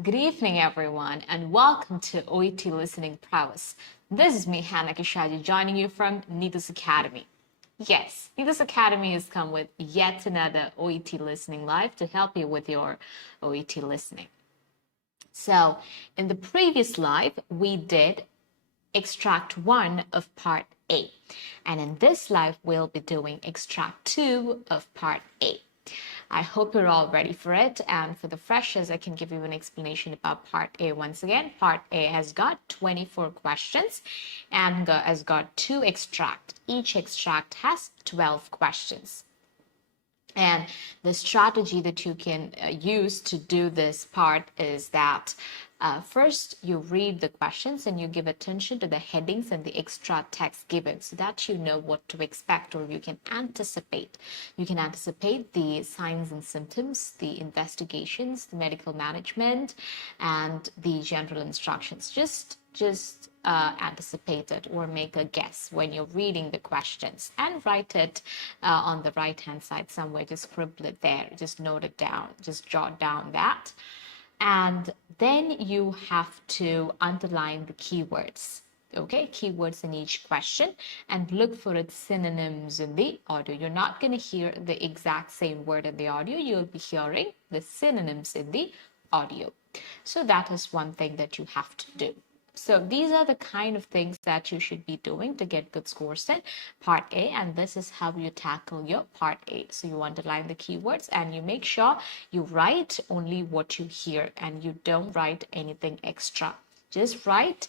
Good evening, everyone, and welcome to OET Listening Prowess. This is me, Shaji, joining you from 𝐻𝐶 Academy. Yes, 𝐻𝐶 Academy has come with yet another OET Listening Live to help you with your OET listening. So, in the previous live, we did extract 1 of part A. And in this live, we'll be doing extract 2 of part A. I hope you're all ready for it. And for the freshers, I can give you an explanation about part A once again. Part A has got 24 questions and has got 2 extracts. Each extract has 12 questions. And the strategy that you can use to do this part is that first you read the questions and you give attention to the headings and the extra text given so that you know what to expect, or you can anticipate. You can anticipate the signs and symptoms, the investigations, the medical management, and the general instructions. Just anticipate it or make a guess when you're reading the questions, and write it on the right hand side somewhere. Just scribble it there, just note it down, just jot down that. And then you have to underline the keywords, okay? Keywords in each question, and look for its synonyms in the audio. You're not going to hear the exact same word in the audio. You'll be hearing the synonyms in the audio. So that is one thing that you have to do. So these are the kind of things that you should be doing to get good scores in part A, and this is how you tackle your part A. So you underline the keywords and you make sure you write only what you hear and you don't write anything extra. Just write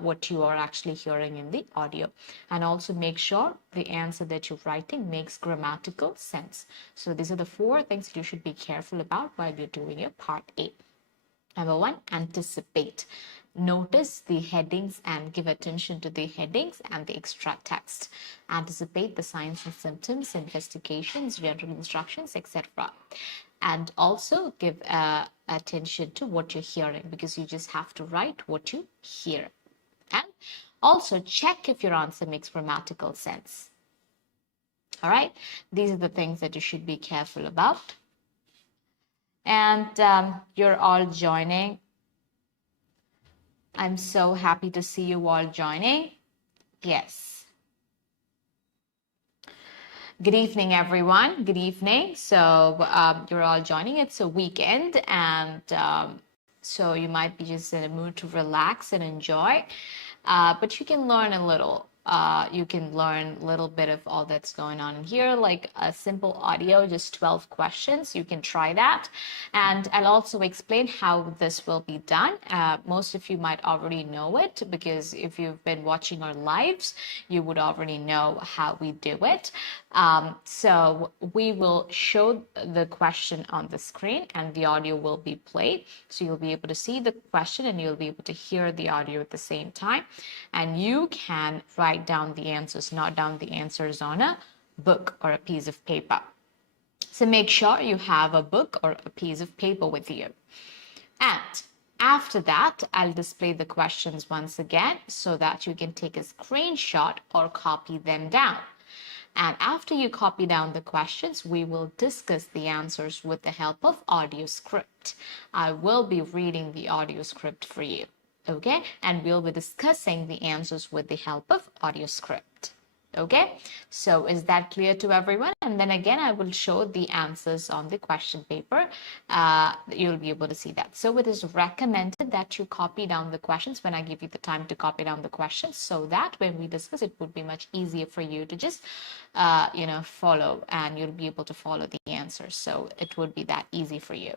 what you are actually hearing in the audio, and also make sure the answer that you're writing makes grammatical sense. So these are the 4 things that you should be careful about while you're doing your part A. Number 1, anticipate. Notice the headings and give attention to the headings and the extra text. Anticipate the signs and symptoms, investigations, general instructions, etc. And also give attention to what you're hearing, because you just have to write what you hear. And also check if your answer makes grammatical sense. All right, these are the things that you should be careful about. And you're all joining. I'm so happy to see you all joining. Yes. Good evening, everyone. Good evening. So you're all joining. It's a weekend, and so you might be just in a mood to relax and enjoy. But you can learn a little. You can learn a little bit of all that's going on in here, like a simple audio, just 12 questions. You can try that. And I'll also explain how this will be done. Most of you might already know it, because if you've been watching our lives, you would already know how we do it. So we will show the question on the screen and the audio will be played. So you'll be able to see the question and you'll be able to hear the audio at the same time. And you can write down the answers, note down the answers on a book or a piece of paper. So make sure you have a book or a piece of paper with you. And after that, I'll display the questions once again so that you can take a screenshot or copy them down. And after you copy down the questions, we will discuss the answers with the help of audio script. I will be reading the audio script for you. Okay, and we'll be discussing the answers with the help of audio script. Okay, so is that clear to everyone? And then again, I will show the answers on the question paper. You'll be able to see that. So it is recommended that you copy down the questions when I give you the time to copy down the questions, so that when we discuss, it would be much easier for you to just, follow, and you'll be able to follow the answers. So it would be that easy for you.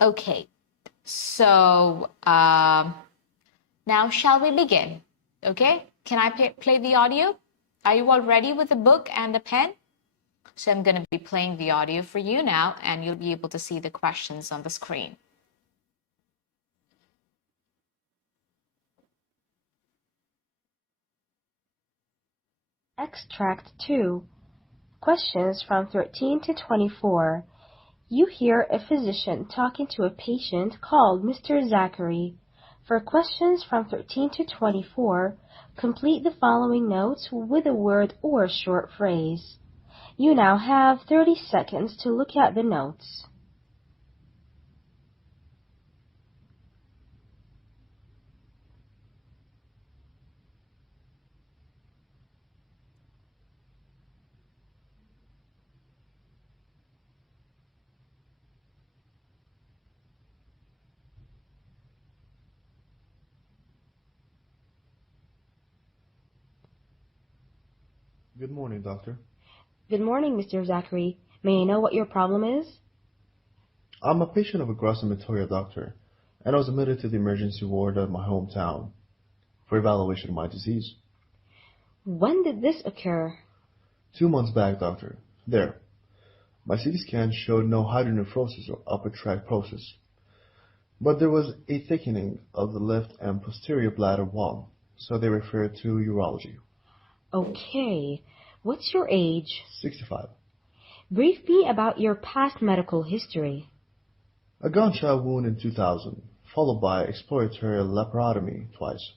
Okay. So now shall we begin? Okay, can I play the audio? Are you all ready with a book and a pen? So I'm going to be playing the audio for you now, and you'll be able to see the questions on the screen. Extract 2. Questions from 13 to 24. You hear a physician talking to a patient called Mr. Zachary. For questions from 13 to 24, complete the following notes with a word or short phrase. You now have 30 seconds to look at the notes. Good morning, doctor. Good morning, Mr. Zachary. May I know what your problem is? I'm a patient of aggressive malaria, doctor, and I was admitted to the emergency ward of my hometown for evaluation of my disease. When did this occur? 2 months back, doctor. There. My CT scan showed no hydronephrosis or upper tract process, but there was a thickening of the left and posterior bladder wall, so they referred to urology. Okay. What's your age? 65. Brief me about your past medical history. A gunshot wound in 2000, followed by exploratory laparotomy twice.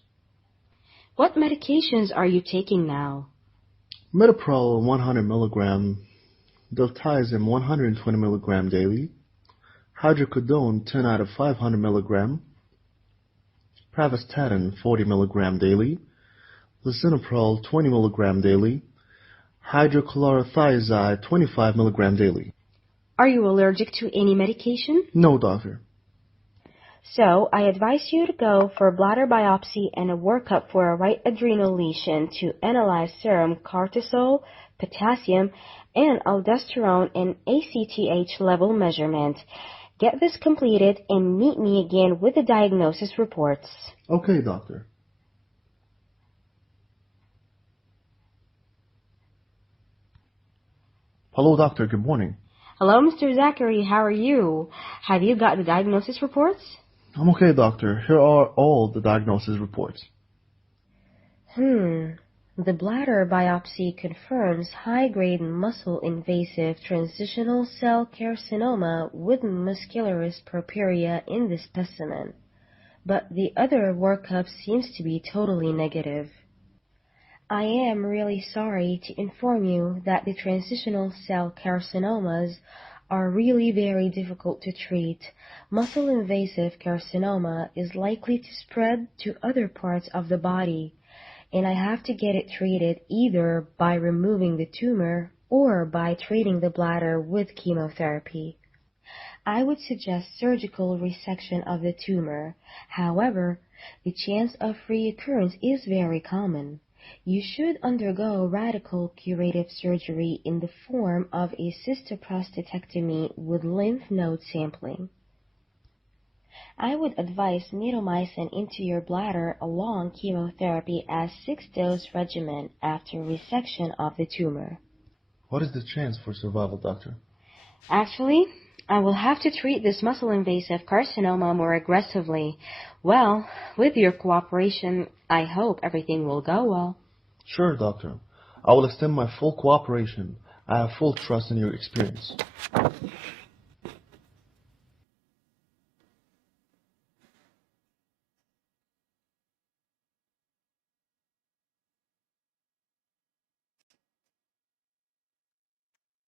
What medications are you taking now? Metoprolol 100 mg, diltiazem 120 mg daily, hydrocodone 10 out of 500 mg, pravastatin 40 mg daily, lisinopril 20 mg daily, hydrochlorothiazide 25 mg daily. Are you allergic to any medication? No, doctor. So, I advise you to go for a bladder biopsy and a workup for a right adrenal lesion to analyze serum cortisol, potassium, and aldosterone and ACTH level measurement. Get this completed and meet me again with the diagnosis reports. Okay, doctor. Hello, doctor. Good morning. Hello, Mr. Zachary. How are you? Have you got the diagnosis reports? I'm okay, doctor. Here are all the diagnosis reports. The bladder biopsy confirms high-grade muscle-invasive transitional cell carcinoma with muscularis properia in the specimen, but the other workup seems to be totally negative. I am really sorry to inform you that the transitional cell carcinomas are really very difficult to treat. Muscle-invasive carcinoma is likely to spread to other parts of the body, and I have to get it treated either by removing the tumor or by treating the bladder with chemotherapy. I would suggest surgical resection of the tumor. However, the chance of reoccurrence is very common. You should undergo radical curative surgery in the form of a cystoprostatectomy with lymph node sampling. I would advise mitomycin into your bladder along chemotherapy as 6-dose regimen after resection of the tumor. What is the chance for survival, doctor? Actually, I will have to treat this muscle-invasive carcinoma more aggressively. Well, with your cooperation, I hope everything will go well. Sure, doctor. I will extend my full cooperation. I have full trust in your experience.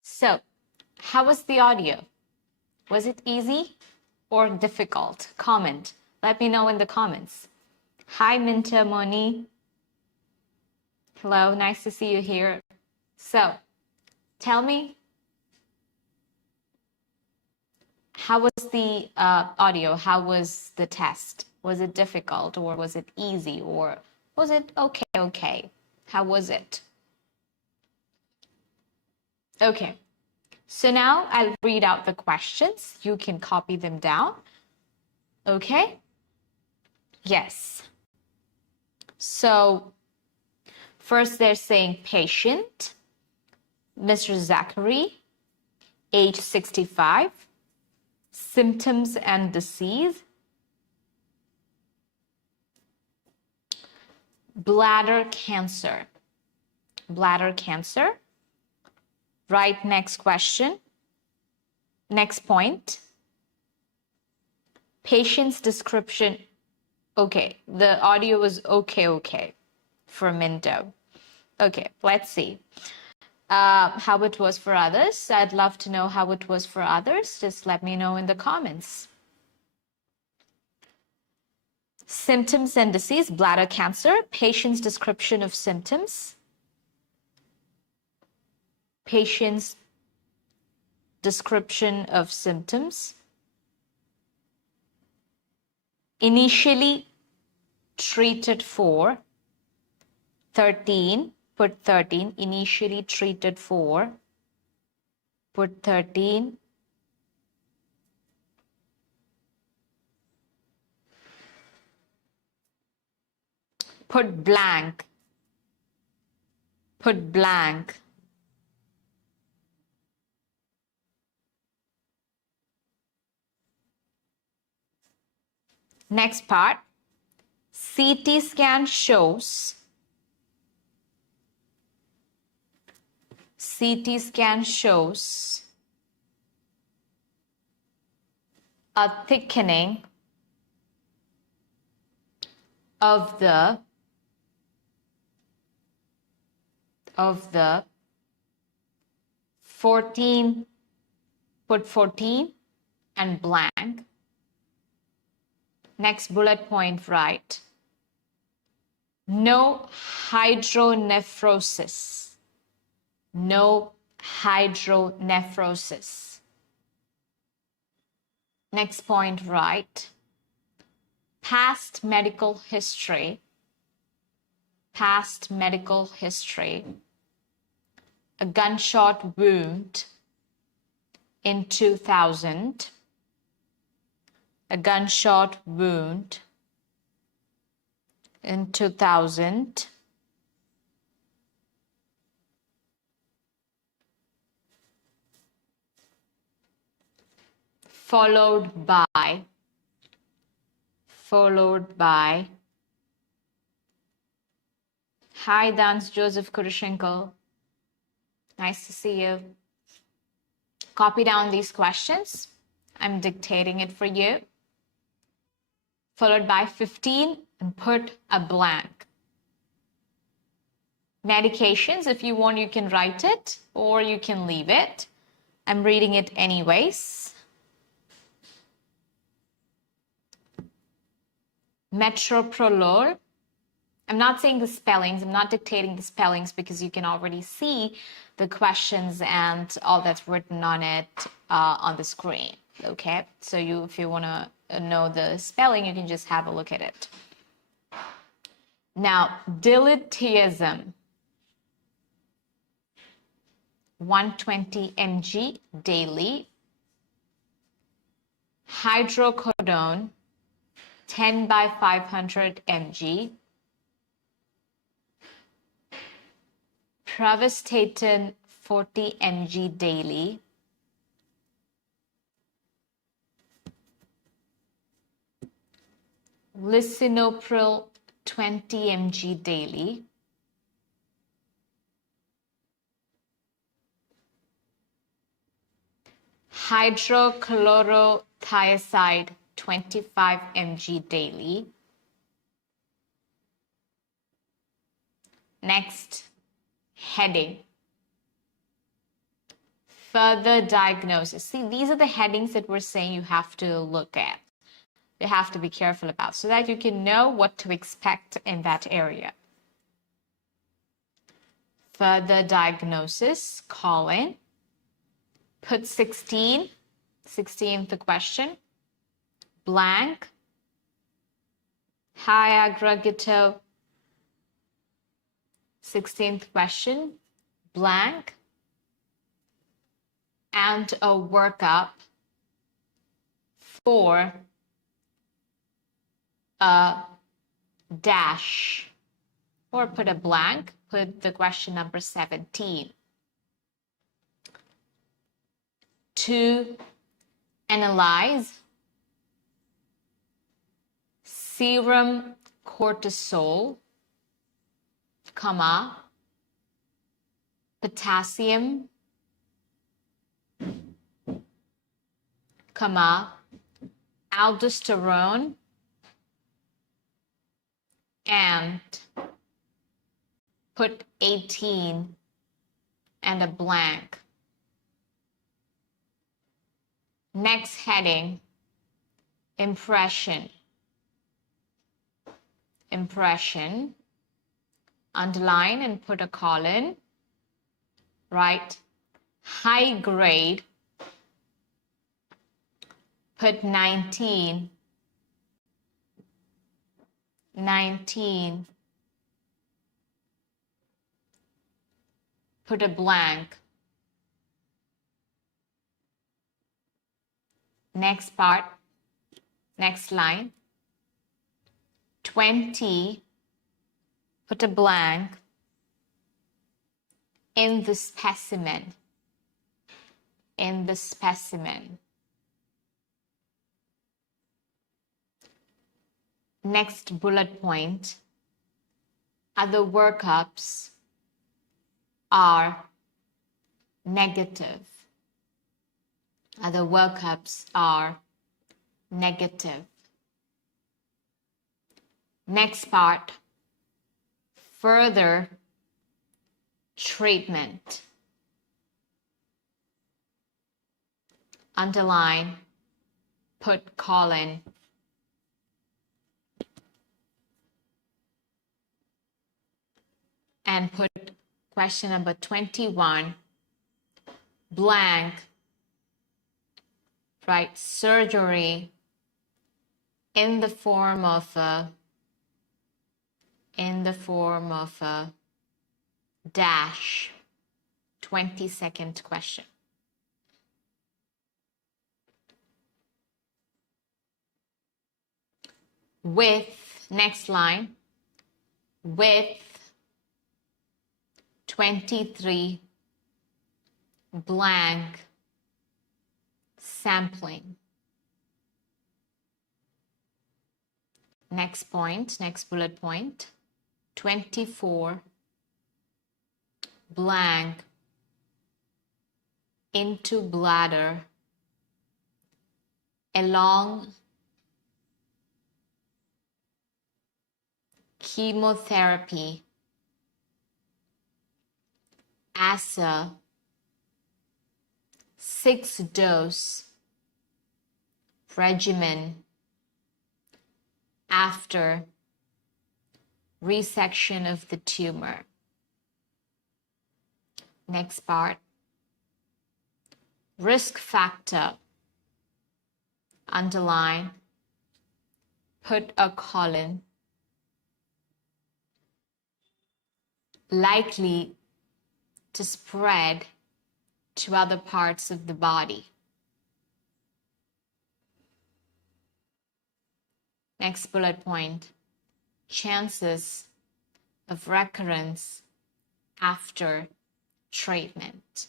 So, how was the audio? Was it easy or difficult? Comment. Let me know in the comments. Hi, Minta Moni. Hello, nice to see you here. So, tell me, how was the audio? How was the test? Was it difficult or was it easy or was it okay? How was it? Okay. So now I'll read out the questions. You can copy them down. Okay? Yes. So first they're saying patient, Mr. Zachary, age 65, symptoms and disease, bladder cancer. Bladder cancer. Right, next question. Next point. Patient's description. Okay, the audio was okay for Minto. Okay, let's see how it was for others. I'd love to know how it was for others. Just let me know in the comments. Symptoms and disease, bladder cancer. Patient's description of symptoms. Patient's description of symptoms. Initially treated for 13 put 13. Initially treated for, put 13. Put blank, put blank. Next part, CT scan shows, CT scan shows a thickening of the 14, put 14 and blank. Next bullet point, write, no hydronephrosis. No hydronephrosis. Next point, write, past medical history. Past medical history. A gunshot wound in 2000. A gunshot wound in 2000. Followed by hi, Dance Joseph Kurashenko. Nice to see you. Copy down these questions. I'm dictating it for you. Followed by 15 and put a blank. Medications, if you want, you can write it or you can leave it. I'm reading it anyways. Metoprolol. I'm not saying the spellings. I'm not dictating the spellings because you can already see the questions and all that's written on it on the screen. Okay, so if you want to know the spelling, you can just have a look at it. Now, dilithiazem, 120 mg daily. Hydrocodone, 10 by 500 mg. Pravastatin, 40 mg daily. Lisinopril, 20 mg daily. Hydrochlorothiazide, 25 mg daily. Next heading, further diagnosis. See, these are the headings that we're saying you have to look at. You have to be careful about so that you can know what to expect in that area. Further diagnosis, colon, put 16, 16th question, blank, high aggregative, 16th question, blank, and a workup for a dash, or put a blank, put the question number 17. To analyze serum cortisol, comma, potassium, comma, aldosterone, and put 18 and a blank. Next heading, impression. Impression, underline and put a colon, right? High grade, put 19, 19. put a blank. Next part, next line. 20, put a blank, in the specimen. In the specimen. Next bullet point. Other workups are negative. Other workups are negative. Next part, further treatment. Underline, put colon. And put question number 21, blank, right, surgery in the form of a dash, 20-second question. With, next line, with 23 blank sampling. Next point, next bullet point, 24 blank into bladder along chemotherapy as a 6-dose regimen after resection of the tumor. Next part, risk factor, underline, put a colon, likely to spread to other parts of the body. Next bullet point, chances of recurrence after treatment.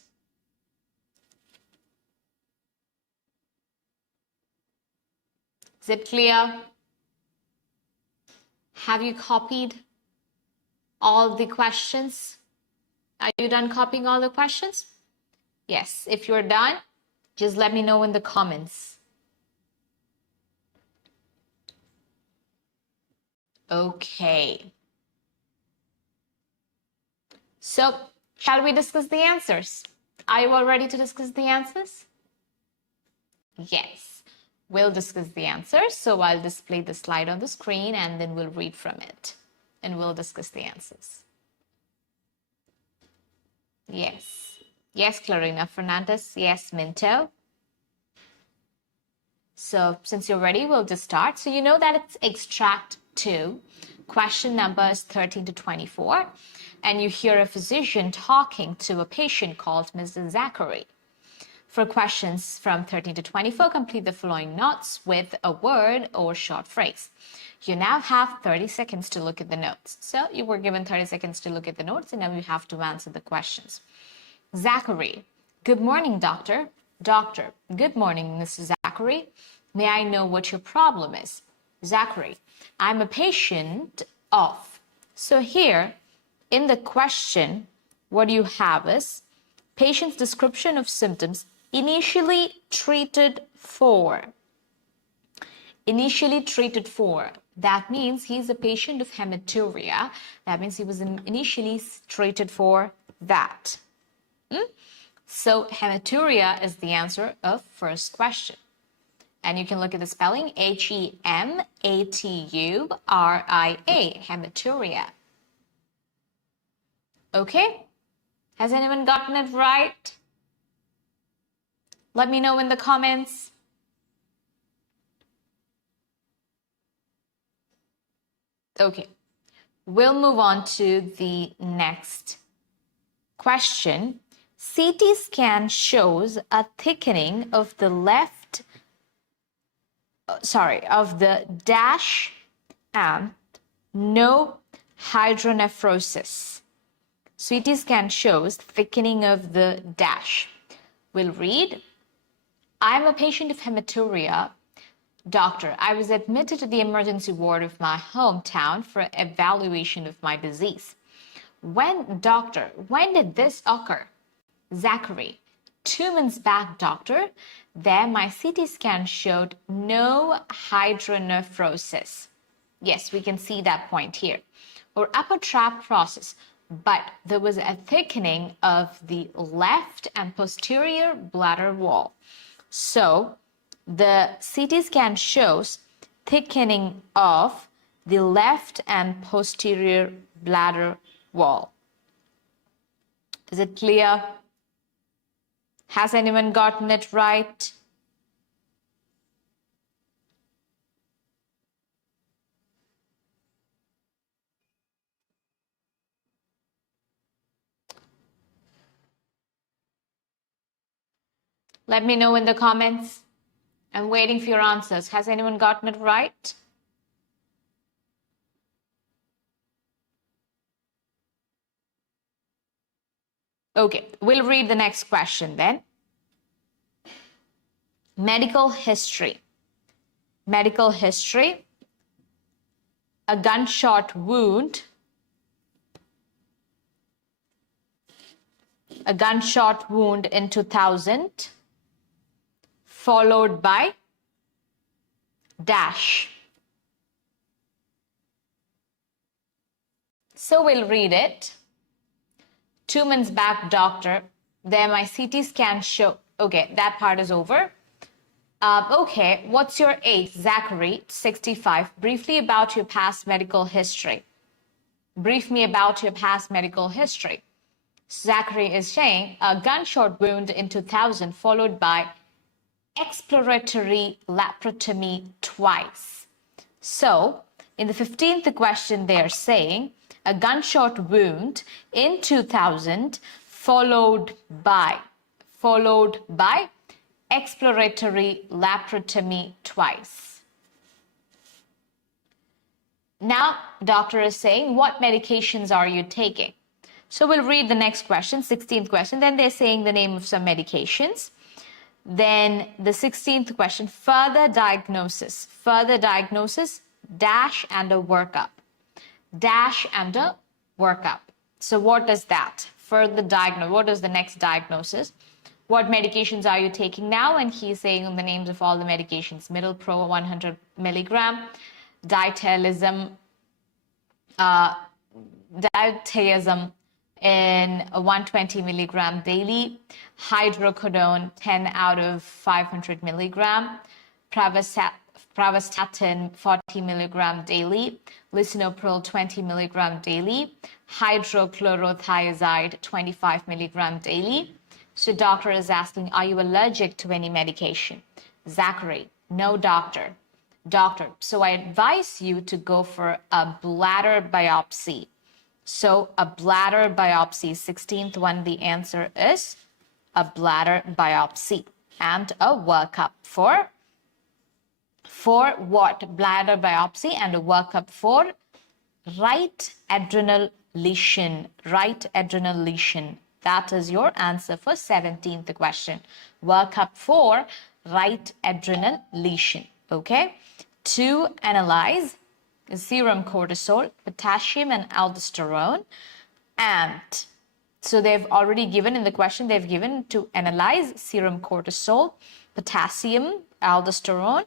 Is it clear? Have you copied all the questions? Are you done copying all the questions? Yes, if you're done, just let me know in the comments. Okay. So, shall we discuss the answers? Are you all ready to discuss the answers? Yes, we'll discuss the answers. So, I'll display the slide on the screen and then we'll read from it and we'll discuss the answers. Yes. Yes, Clarina Fernandez. Yes, Minto. So, since you're ready, we'll just start. So, you know that it's extract 2. Question numbers 13 to 24. And you hear a physician talking to a patient called Mr. Zachary. For questions from 13 to 24, complete the following notes with a word or short phrase. You now have 30 seconds to look at the notes. So you were given 30 seconds to look at the notes, and now you have to answer the questions. Zachary, good morning, doctor. Doctor, good morning, Mr. Zachary. May I know what your problem is? Zachary, I'm a patient of. So here, in the question, what you have is patient's description of symptoms initially treated for. Initially treated for. That means he's a patient of hematuria. That means he was initially treated for that. So hematuria is the answer of first question. And you can look at the spelling, H-E-M-A-T-U-R-I-A, hematuria. Okay? Has anyone gotten it right? Let me know in the comments. Okay, we'll move on to the next Question. CT scan shows a thickening of the dash and no hydronephrosis. CT scan shows thickening of the dash. We'll read. I'm a patient of hematuria. Doctor, I was admitted to the emergency ward of my hometown for evaluation of my disease. When did this occur? Zachary, 2 months back, doctor. There, my CT scan showed no hydronephrosis. Yes, we can see that point here. Or upper tract process, but there was a thickening of the left and posterior bladder wall. So, the CT scan shows thickening of the left and posterior bladder wall. Is it clear? Has anyone gotten it right? Let me know in the comments. I'm waiting for your answers. Has anyone gotten it right? Okay, we'll read the next question then. Medical history. Medical history. A gunshot wound. A gunshot wound in 2000. Followed by dash. So we'll read it. 2 months back, doctor. There my CT scan show. Okay, that part is over. Okay, what's your age? Zachary, 65. Briefly about your past medical history. Brief me about your past medical history. Zachary is saying a gunshot wound in 2000 followed by exploratory laparotomy twice. So, in the 15th question, they're saying a gunshot wound in 2000 followed by exploratory laparotomy twice. Now, doctor is saying, what medications are you taking? So we'll read the next question, 16th question. Then they're saying the name of some medications. Then the 16th question, further diagnosis, dash and a workup. Dash and a workup. So what is that? Further diagnosis, what is the next diagnosis? What medications are you taking now? And he's saying the names of all the medications. Midopro 100 milligram, diethylism, in 120 milligram daily, hydrocodone 10 out of 500 milligram, pravastatin 40 milligram daily, lisinopril 20 milligram daily, hydrochlorothiazide 25 milligram daily. So doctor is asking, are you allergic to any medication? Zachary, no doctor. Doctor, so I advise you to go for a bladder biopsy. So a bladder biopsy, 16th one, the answer is a bladder biopsy and a workup for what? Bladder biopsy and a workup for right adrenal lesion. Right adrenal lesion. That is your answer for 17th question. Workup for right adrenal lesion. Okay? To analyze serum cortisol, potassium and aldosterone. And so they've already given in the question, they've given to analyze serum cortisol, potassium, aldosterone,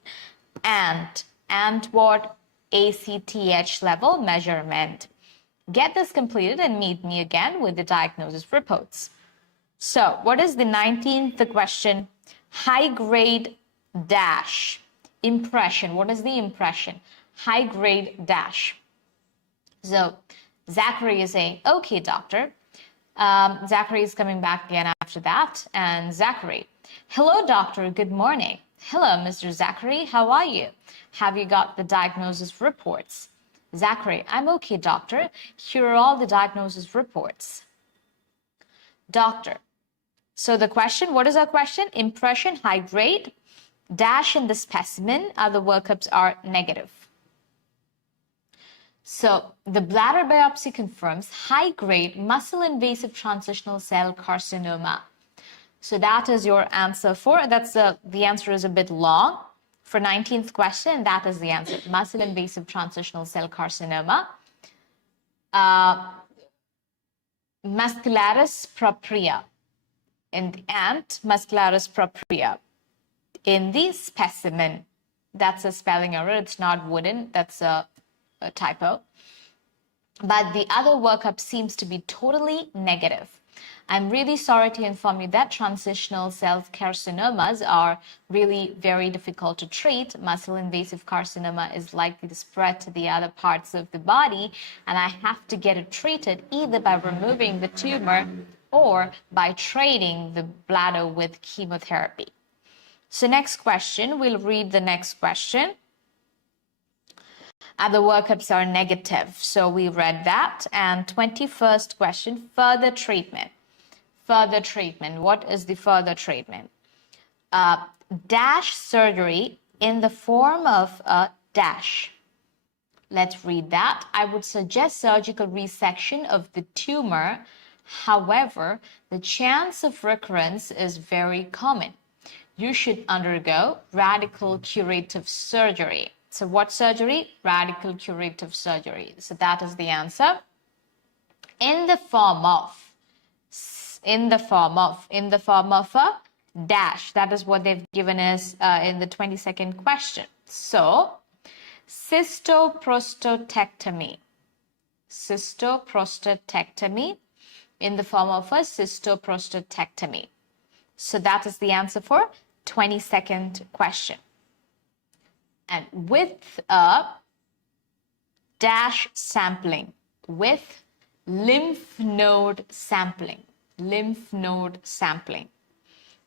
and what? ACTH level measurement. Get this completed and meet me again with the diagnosis reports. So what is the 19th question? High grade dash. Impression. What is the impression? High grade dash. So Zachary is saying, okay, doctor. Zachary is coming back again after that. And Zachary, hello, doctor. Good morning. Hello, Mr. Zachary. How are you? Have you got the diagnosis reports? Zachary, I'm okay, doctor. Here are all the diagnosis reports. Doctor. So the question, what is our question? Impression, high grade, dash in the specimen, other workups are negative. So the bladder biopsy confirms high grade muscle invasive transitional cell carcinoma. So that is your answer for, the answer is a bit long. For 19th question, that is the answer, muscle invasive transitional cell carcinoma. Muscularis propria in the ant, muscularis propria in the specimen. That's a spelling error, it's not wooden, that's a typo. But the other workup seems to be totally negative. I'm really sorry to inform you that transitional cell carcinomas are really very difficult to treat. Muscle invasive carcinoma is likely to spread to the other parts of the body, and I have to get it treated either by removing the tumor or by treating the bladder with chemotherapy. So next question, we'll read the next question. Other workups are negative, so we read that. And 21st question, further treatment. Further treatment, what is the further treatment? Dash surgery in the form of a dash. Let's read that. I would suggest surgical resection of the tumor. However, the chance of recurrence is very common. You should undergo radical curative surgery. So what surgery? Radical curative surgery. So that is the answer. In the form of a dash. That is what they've given us in the 22nd question. So, cystoprostatectomy. Cystoprostatectomy in the form of a cystoprostatectomy. So that is the answer for 22nd question. And with a dash sampling, with lymph node sampling. Lymph node sampling.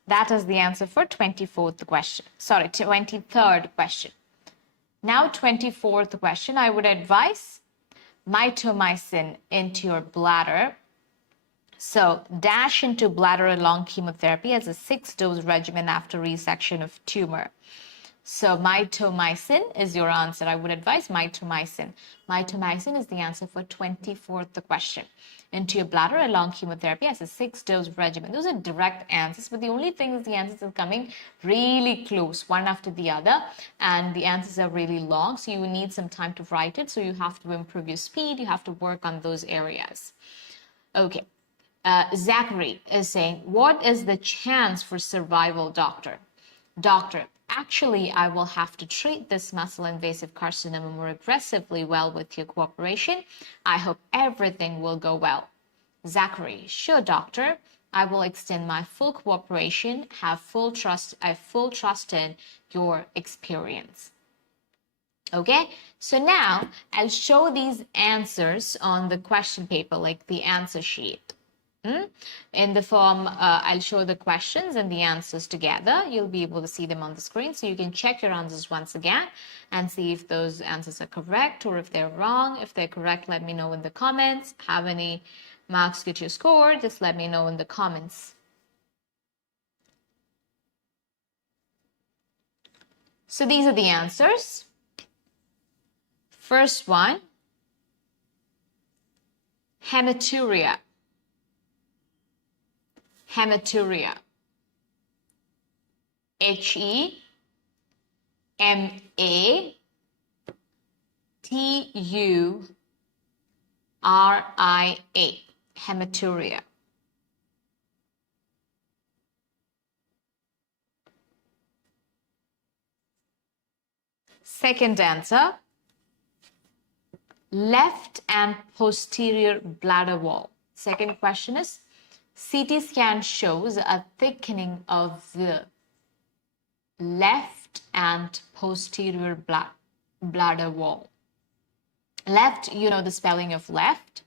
That is the answer for 24th question. Sorry, 23rd question. Now 24th question, I would advise mitomycin into your bladder. So dash into bladder along chemotherapy as a 6-dose regimen after resection of tumor. So mitomycin is your answer. I would advise mitomycin. Mitomycin is the answer for 24th question. Into your bladder along chemotherapy as a 6-dose regimen. Those are direct answers, but the only thing is the answers are coming really close, one after the other, and the answers are really long, so you need some time to write it, so you have to improve your speed, you have to work on those areas. Okay. Zachary is saying, what is the chance for survival, doctor? Doctor, actually, I will have to treat this muscle invasive carcinoma more aggressively well with your cooperation. I hope everything will go well. Zachary, sure, doctor. I will extend my full cooperation. I have full trust in your experience. Okay, so now I'll show these answers on the question paper, like the answer sheet. In the form, I'll show the questions and the answers together. You'll be able to see them on the screen, so you can check your answers once again and see if those answers are correct or if they're wrong. If they're correct, let me know in the comments. How many marks did you score? Just let me know in the comments. So these are the answers. First one, hematuria. Hematuria. H-E-M-A-T-U-R-I-A. Hematuria. Second answer, left and posterior bladder wall. Second question is, CT scan shows a thickening of the left and posterior bladder wall. Left, you know the spelling of left,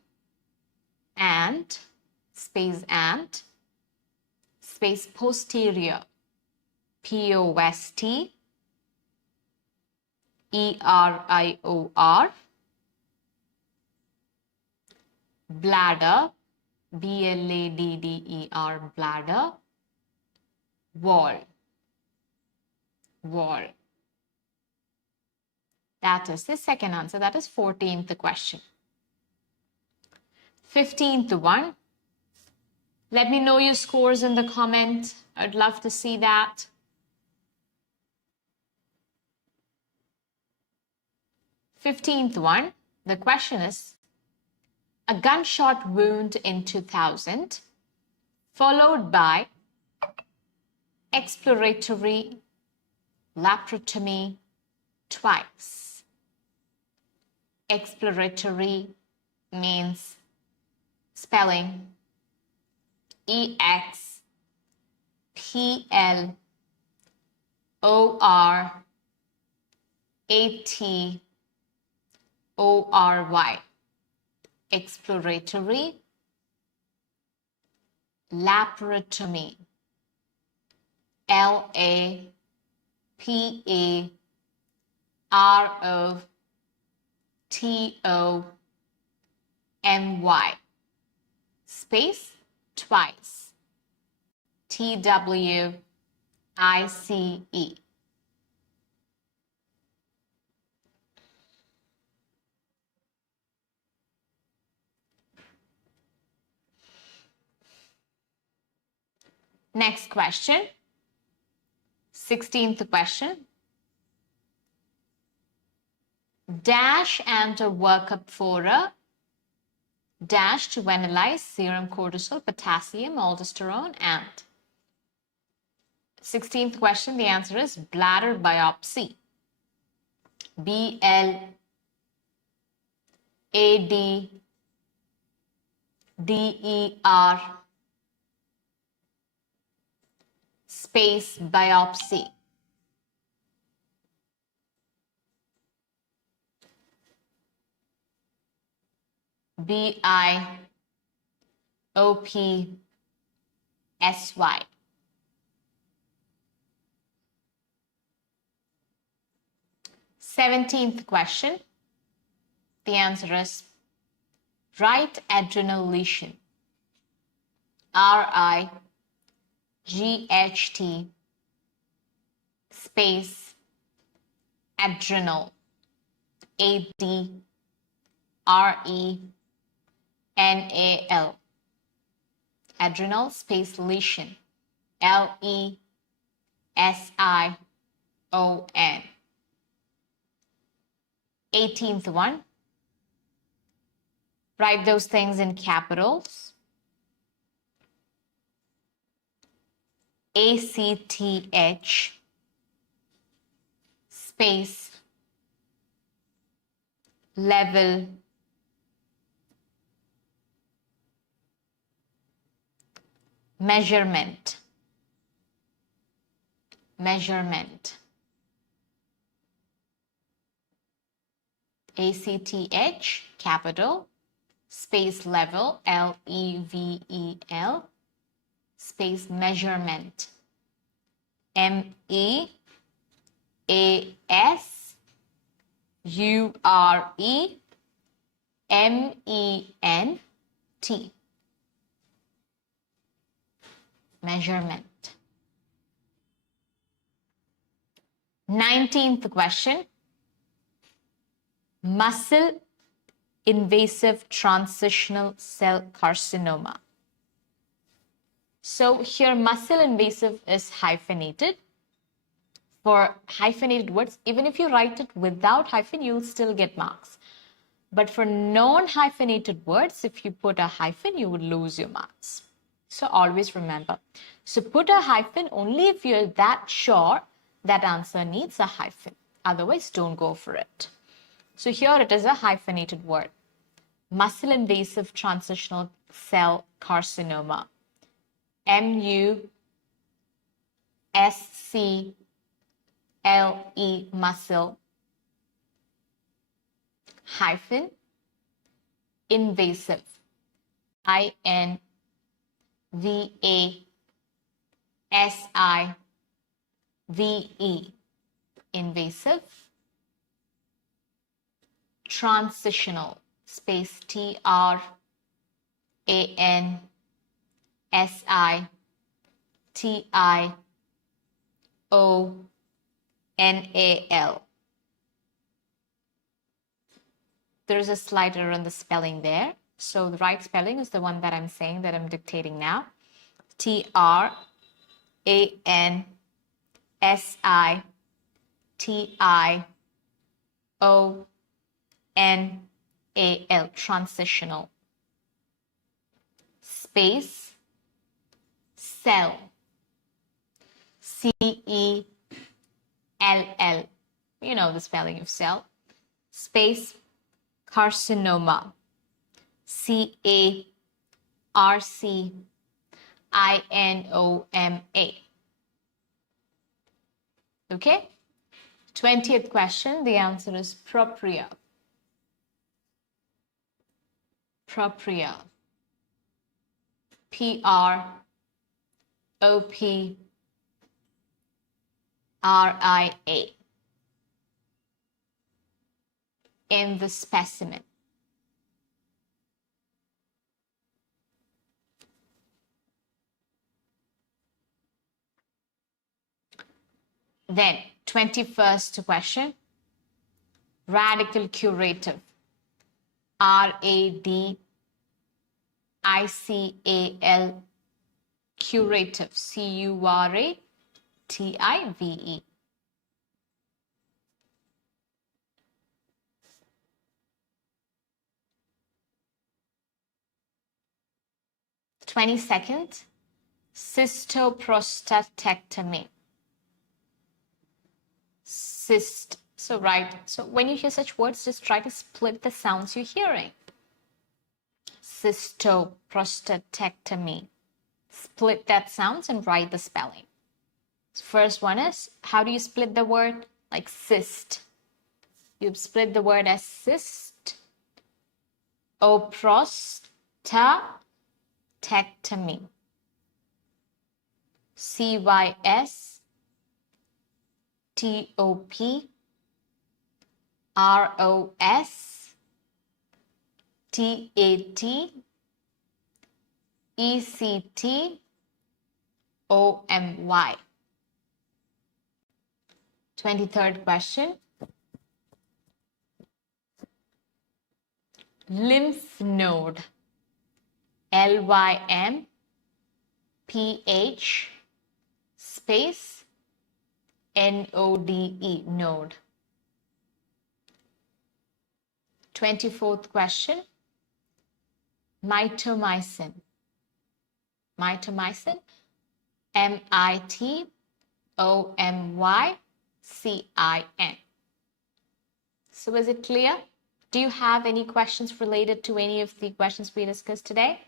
and, space posterior, P-O-S-T-E-R-I-O-R, bladder, B-L-A-D-D-E-R, bladder. Wall. Wall. That is the second answer. That is 14th question. 15th one. Let me know your scores in the comment. I'd love to see that. 15th one. The question is, a gunshot wound in 2000, followed by exploratory laparotomy twice. Exploratory means spelling EXPLORATORY. Exploratory laparotomy. LAPAROTOMY. Space twice. TWICE. Next question. 16th question. Dash and a workup for a dash to analyze serum cortisol, potassium, aldosterone, and 16th question, the answer is bladder biopsy. BLADDER space biopsy. BIOPSY. 17th question. The answer is right adrenal lesion. RIGHT space adrenal. ADRENAL. Adrenal space lesion. LESION. 18th one. Write those things in capitals. ACTH space level measurement. ACTH capital space level LEVEL space measurement. MEASUREMENT. Measurement. 19th question. Muscle invasive transitional cell carcinoma. So here muscle invasive is hyphenated. For hyphenated words, even if you write it without hyphen, you'll still get marks. But for non-hyphenated words, if you put a hyphen, you would lose your marks. So always remember. So put a hyphen only if you're that sure that answer needs a hyphen. Otherwise, don't go for it. So here it is a hyphenated word. Muscle invasive transitional cell carcinoma. MUSCLE, muscle, hyphen, invasive, INVASIVE, invasive, transitional, space A-N-S-I-T-I-O-N-A-L. There's a slight error in the spelling there. So the right spelling is the one that I'm saying, that I'm dictating now. T-R-A-N-S-I-T-I-O-N-A-L, transitional. Space, cell, C-E-L-L. You know the spelling of cell. Space, carcinoma, C-A-R-C-I-N-O-M-A. Okay? 20th question, the answer is propria. Propria. P-R-O-P-R-I-A. In the specimen. Then, 21st question, radical curative. R-A-D-I-C-A-L, curative, C-U-R-A-T-I-V-E. The 22nd, cystoprostatectomy. Cyst. So when you hear such words, just try to split the sounds you're hearing. Cystoprostatectomy. Split that sounds and write the spelling. First one is, how do you split the word? Like cyst. You split the word as cyst. Prostatectomy. C-Y-S-T-O-P-R-O-S-T-A-T-E-C-T-O-M-Y. 23rd question. Lymph node. L-Y-M-P-H space N-O-D-E, node. 24th question. Mitomycin. Mitomycin. M-I-T-O-M-Y-C-I-N. So is it clear? Do you have any questions related to any of the questions we discussed today?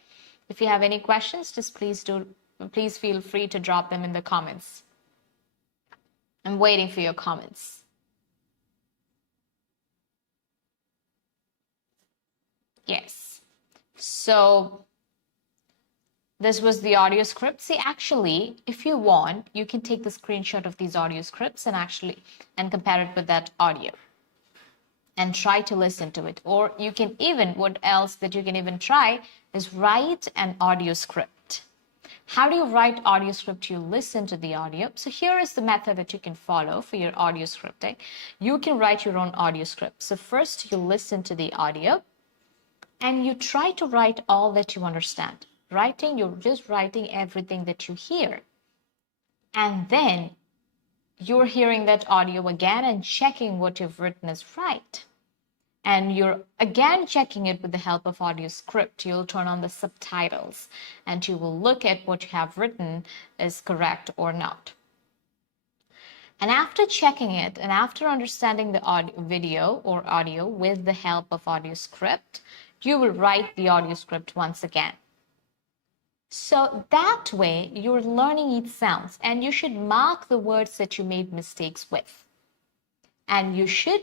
If you have any questions, just please feel free to drop them in the comments. I'm waiting for your comments. Yes. So this was the audio script. See, actually, if you want, you can take the screenshot of these audio scripts and compare it with that audio and try to listen to it. Or you can even, what else that you can even try is write an audio script. How do you write audio script? You listen to the audio. So here is the method that you can follow for your audio scripting. You can write your own audio script. So first you listen to the audio and you try to write all that you understand. You're just writing everything that you hear. And then you're hearing that audio again and checking what you've written is right. And you're again checking it with the help of audio script. You'll turn on the subtitles and you will look at what you have written is correct or not. And after checking it and after understanding the video or audio with the help of audio script, you will write the audio script once again. So that way you're learning each sounds, and you should mark the words that you made mistakes with. And you should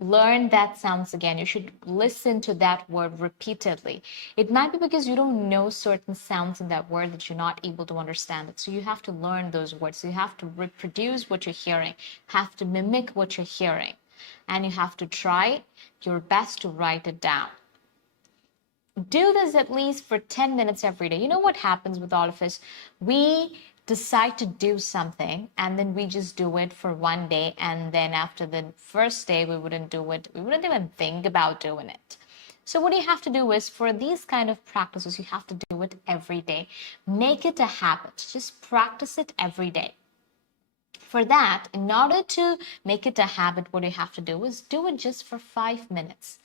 learn that sounds again. You should listen to that word repeatedly. It might be because you don't know certain sounds in that word that you're not able to understand it. So you have to learn those words. So you have to reproduce what you're hearing, have to mimic what you're hearing, and you have to try your best to write it down. do this at least for 10 minutes every day. You know what happens with all of us? We decide to do something and then we just do it for one day, and then after the first day we wouldn't do it. We wouldn't even think about doing it. So what you have to do is, for these kind of practices, you have to do it every day. Make it a habit. Just practice it every day. For that, in order to make it a habit, what you have to do is do it just for 5 minutes.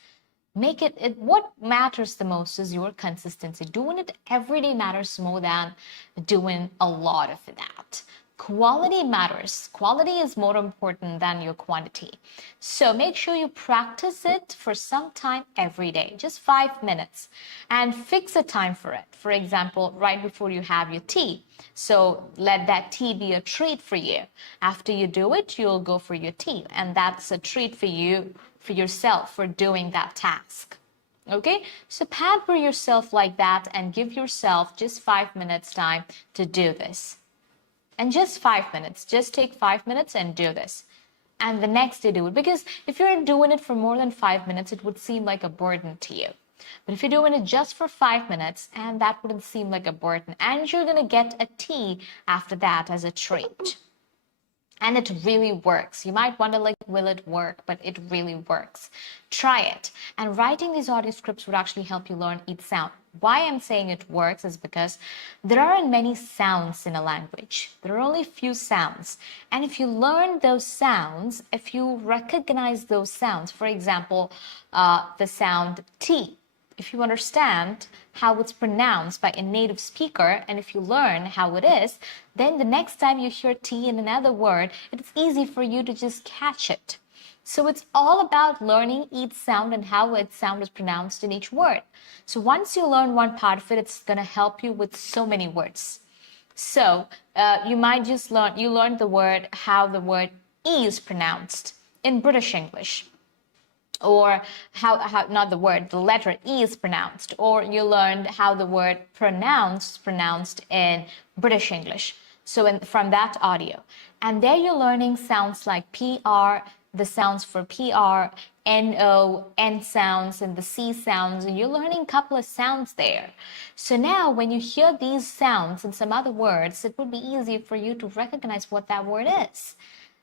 Make it what matters the most is your consistency. Doing it every day matters more than doing a lot of that. Quality matters. Quality is more important than your quantity. So make sure you practice it for some time every day, just 5 minutes, and fix a time for it. For example, right before you have your tea. So let that tea be a treat for you. After you do it, you'll go for your tea, and that's a treat for you, for yourself, for doing that task. Okay, so pamper yourself like that and give yourself just 5 minutes time to do this. And just 5 minutes, just take 5 minutes and do this. And the next day do it. Because if you're doing it for more than 5 minutes, it would seem like a burden to you. But if you're doing it just for 5 minutes, and that wouldn't seem like a burden, and you're going to get a tea after that as a treat. And it really works. You might wonder, like, will it work? But it really works. Try it. And writing these audio scripts would actually help you learn each sound. Why I'm saying it works is because there aren't many sounds in a language. There are only few sounds. And if you learn those sounds, if you recognize those sounds, for example, the sound T, if you understand how it's pronounced by a native speaker, and if you learn how it is, then the next time you hear T in another word, it's easy for you to just catch it. So it's all about learning each sound and how its sound is pronounced in each word. So once you learn one part of it, it's going to help you with so many words. So you might just learn the word, how the word E is pronounced in British English. Or how not the word, the letter E is pronounced. Or you learned how the word pronounced in British English. So from that audio. And there you're learning sounds like PR, the sounds for PR, NO, N sounds, and the C sounds. And you're learning a couple of sounds there. So now when you hear these sounds and some other words, it would be easier for you to recognize what that word is.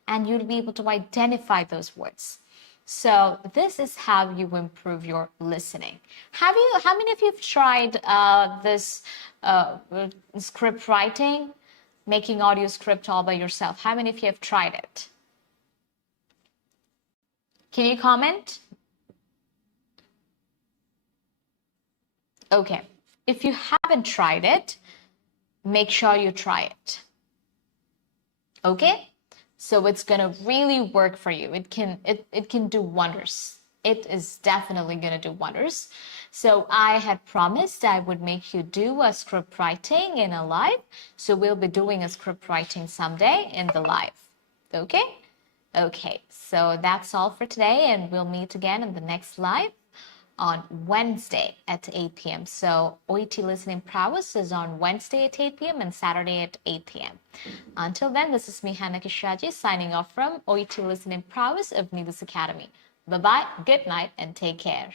And you'll be able to identify those words. So this is how you improve your listening. How many of you have tried this script writing, making audio script all by yourself? How many of you have tried it? Can you comment? Okay. If you haven't tried it, make sure you try it. Okay? So it's going to really work for you. It can do wonders. It is definitely going to do wonders. So I had promised I would make you do a script writing in a live. So we'll be doing a script writing someday in the live. Okay? Okay. So that's all for today, and we'll meet again in the next live on Wednesday at 8 p.m. So OET Listening Prowess is on Wednesday at 8 p.m. and Saturday at 8 p.m. Until then, this is me, 𝐻𝐿𝐻𝐿 signing off from OET Listening Prowess of Needles Academy. Bye-bye, good night, and take care.